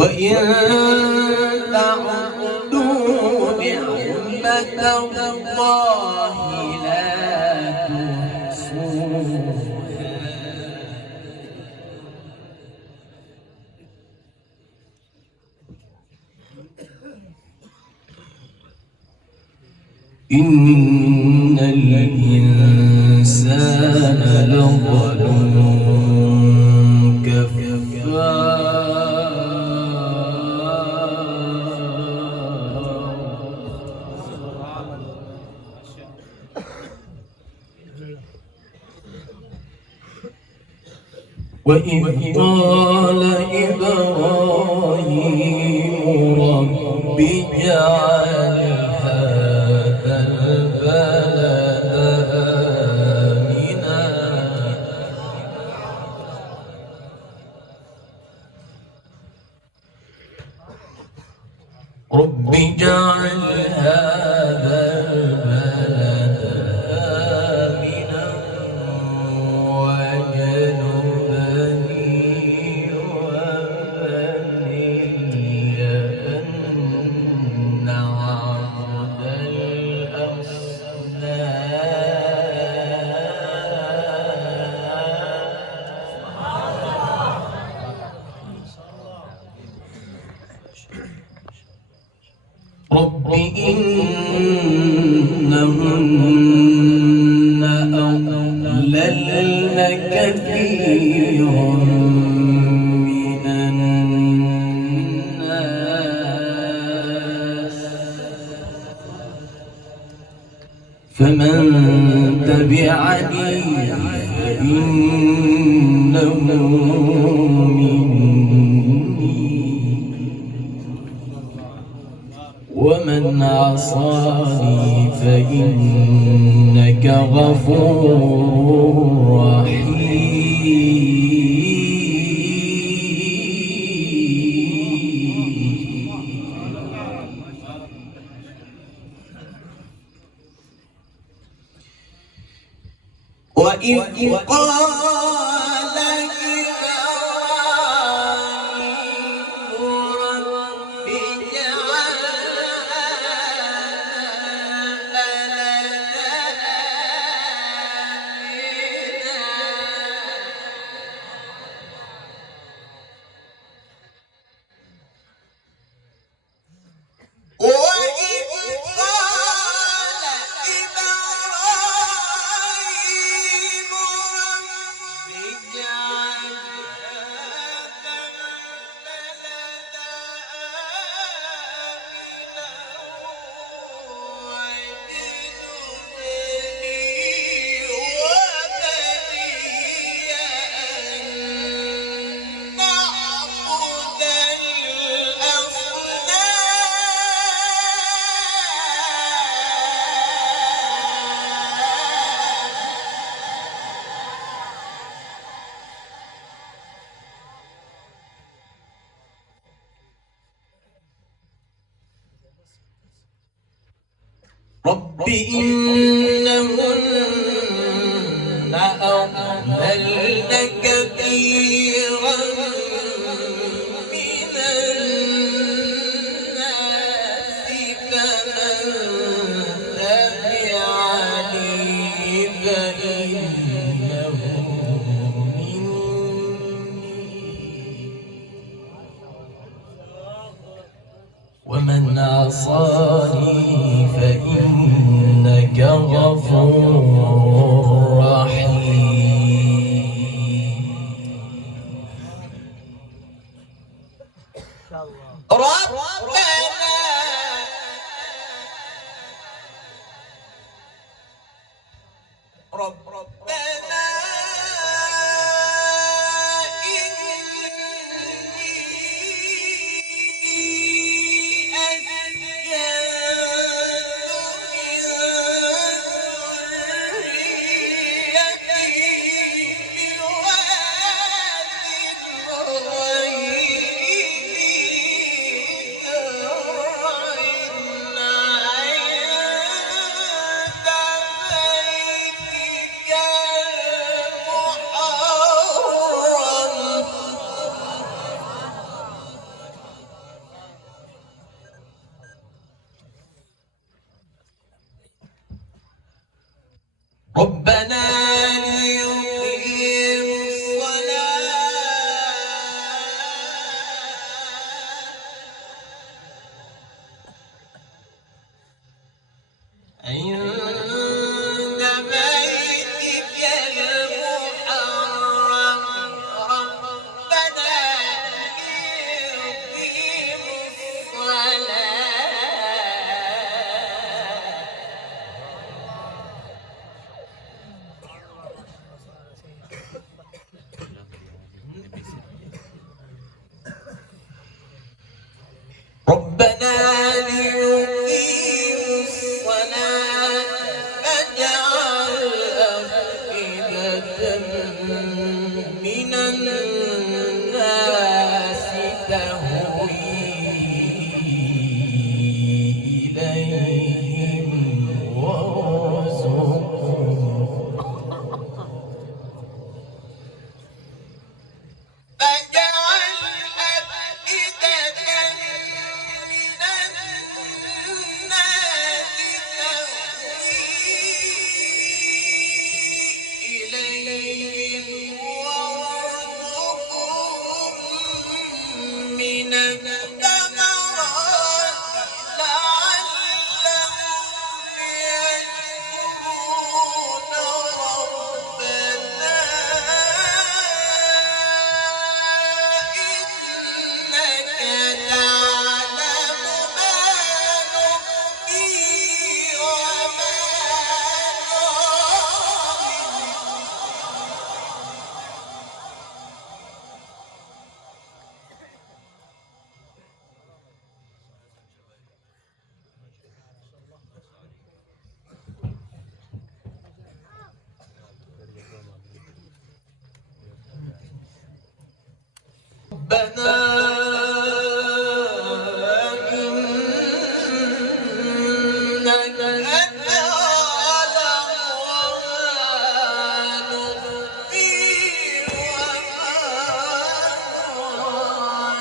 وإن تعدوا نعمة الله لا تحصوها إن الإنسان لظلوم كفار وإذ قال إبراهيم رب اجعل هذا البلد آمنا رب اجعل هذا البلد آمنا واجنبني وبني أن نعبد الأصنام رب إنهن أضللن كثيرا من الناس فمن تبعني فإنه مني ومن عصاني فإنك غفور رحيم وإذ قال رب إنهن أضللن كثيرا من الناس فمن تبعني فإنه مني ومن عصاني فإنك غفور رحيم ربنا ربنا ليقيموا الصلاة فاجعل أفئدة من الناس تهوي إليهم وارزقهم من الثمرات لعلهم يشكرون ربنا إنك تعلم ما نخفي وما ربنا إنك تعلم وما نخفي وما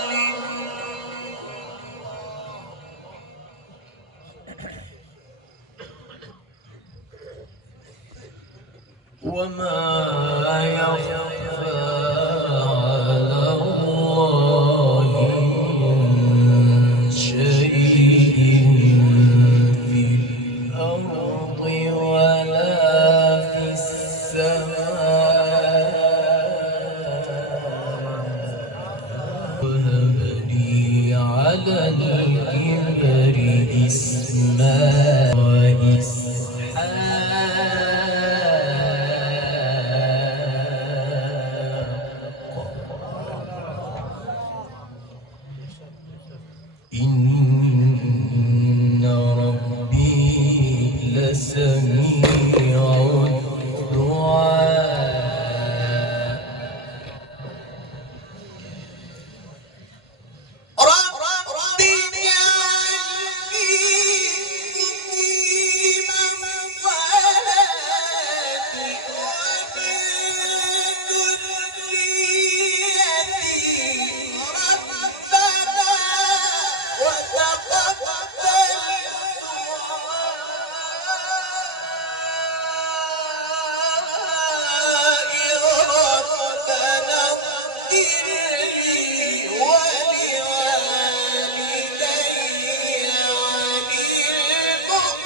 نعلن وما يخفى على الله من شيء في الأرض ولا في السماء وهب لي على الكبر إسماعيل إن ربي لسميع الدعاء رب اجعلني مقيم الصلاة ومن ذريتي ربنا وتقبل دعائي ربنا اغفر لي ولوالدي وللمؤمنين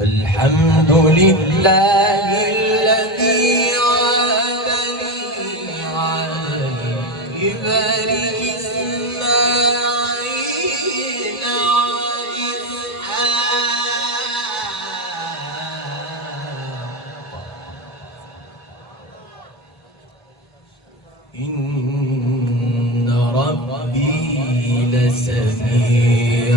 الحمد لله الذي عادني على الكبر إسماعيل وإسحاق إن ربي لسميع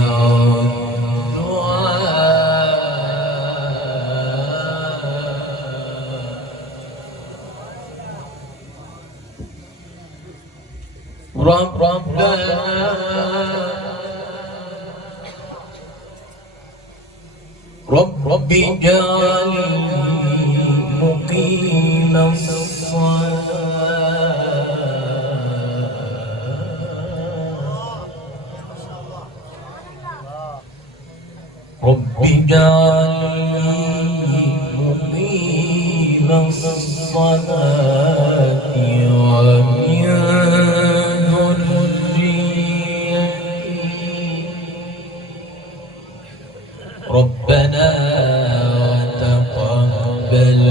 رب اجعلني مقيم الصلاة رب اجعلني مقيم الصلاة ومن ذريتي ربنا وتقبل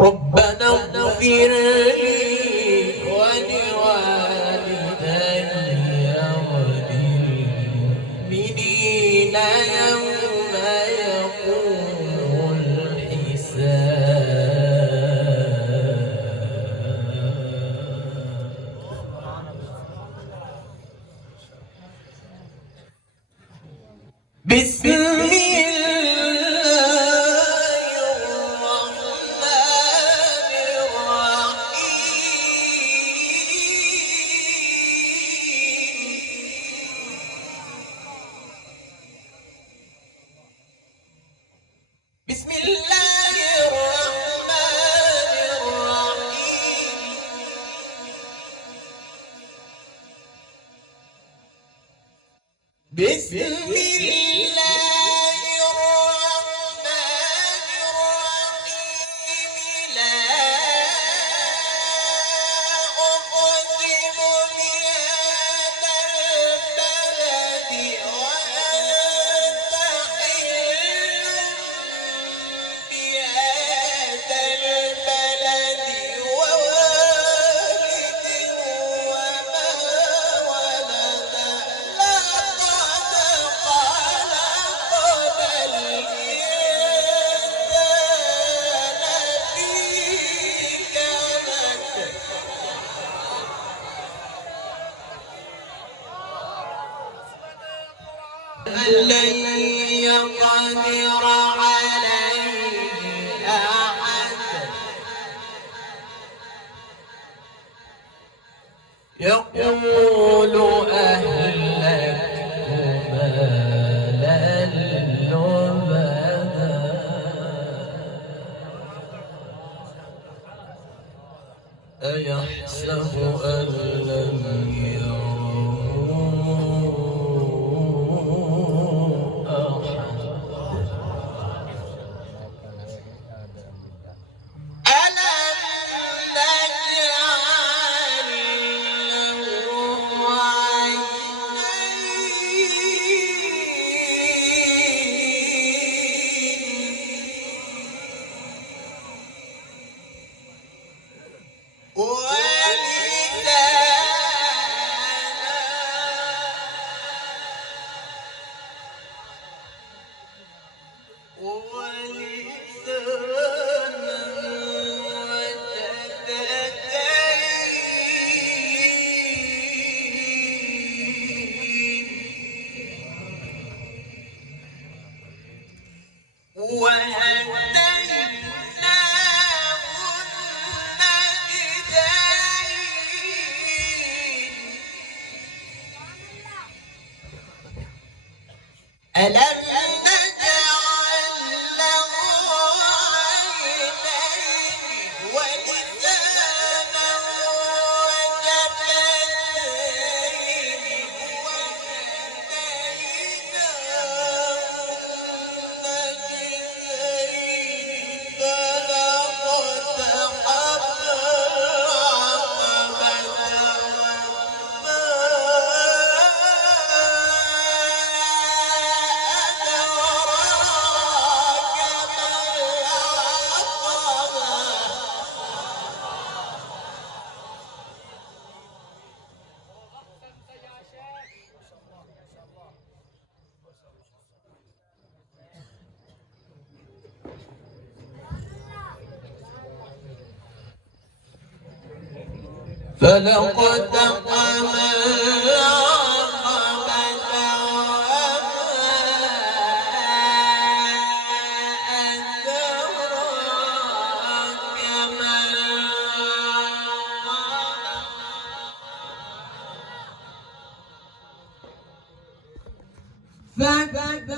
ربنا اغفر لي ولوالدي وللمؤمنين يوم يقوم الحساب بسم بسم الله الرحمن الرحيم بسم الله الرحمن الرحيم لا أقسم بهذا البلد وأنت حل بهذا البلد ووالد وما ولد لقد خلقنا الإنسان في كبد لن يقدر عليه أحد يقول أهلكت مالا لبدا أيحسب أن لم يره أحد ألم نجعل له ألم نجعل له عينين ولسانا وشفتين وهديناه النجدين فلا اقتحم فلاقتحم العقبة وما أدراك ما العقبة فك